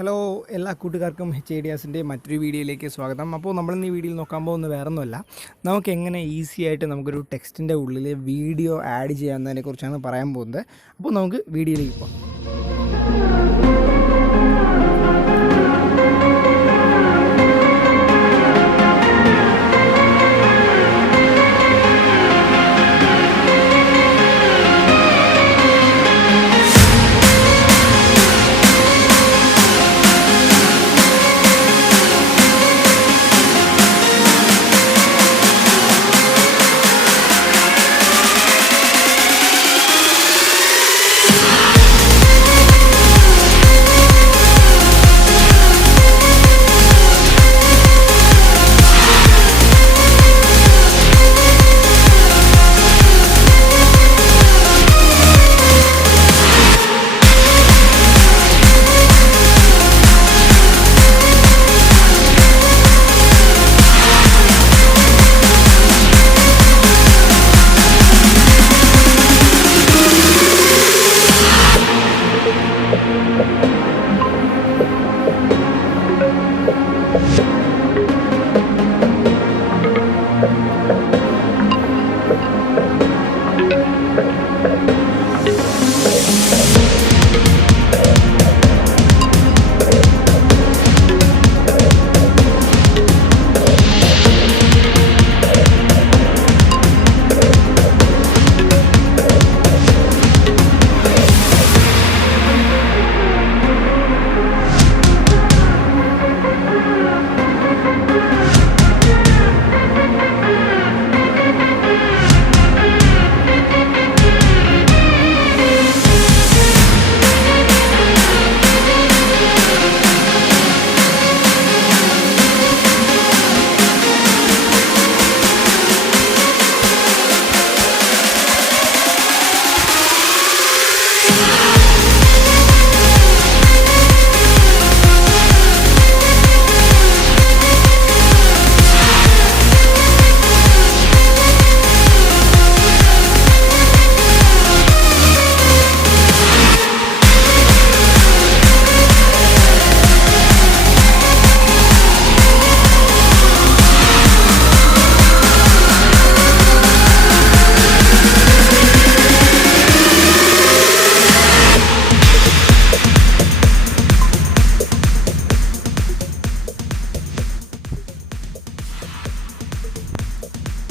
Hello എല്ലാ കൂട്ടുകാർക്കും HIDSൻ്റെ മറ്റൊരു വീഡിയോയിലേക്ക് സ്വാഗതം. അപ്പോൾ നമ്മളിന്ന് ഈ വീഡിയോയിൽ നോക്കാൻ പോകുന്നത് വേറൊന്നുമല്ല, നമുക്ക് എങ്ങനെ ഈസി ആയിട്ട് നമുക്കൊരു ടെക്സ്റ്റിൻ്റെ ഉള്ളിൽ വീഡിയോ ആഡ് ചെയ്യാവുന്നതിനെക്കുറിച്ചാണ് പറയാൻ പോകുന്നത്. അപ്പോൾ നമുക്ക് വീഡിയോയിലേക്ക് പോകാം.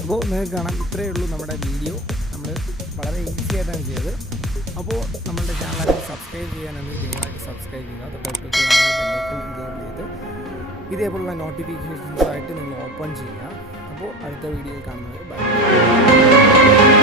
അപ്പോൾ നിങ്ങൾക്ക് കാണാം, ഇത്രയേ ഉള്ളൂ നമ്മുടെ വീഡിയോ. നമ്മൾ വളരെ ഈസി ആയിട്ടാണ് ചെയ്തത്. അപ്പോൾ നമ്മളുടെ ചാനൽ സബ്സ്ക്രൈബ് ചെയ്യാനാണെങ്കിൽ ദയവായിട്ട് സബ്സ്ക്രൈബ് ചെയ്യുക. തൊട്ടടുത്ത് ഇതേബിൾ ചെയ്ത് ഇതേപോലുള്ള നോട്ടിഫിക്കേഷൻസായിട്ട് നിങ്ങൾ ഓപ്പൺ ചെയ്യുക. അപ്പോൾ അടുത്ത വീഡിയോയിൽ കാണുന്നത് ബൈ.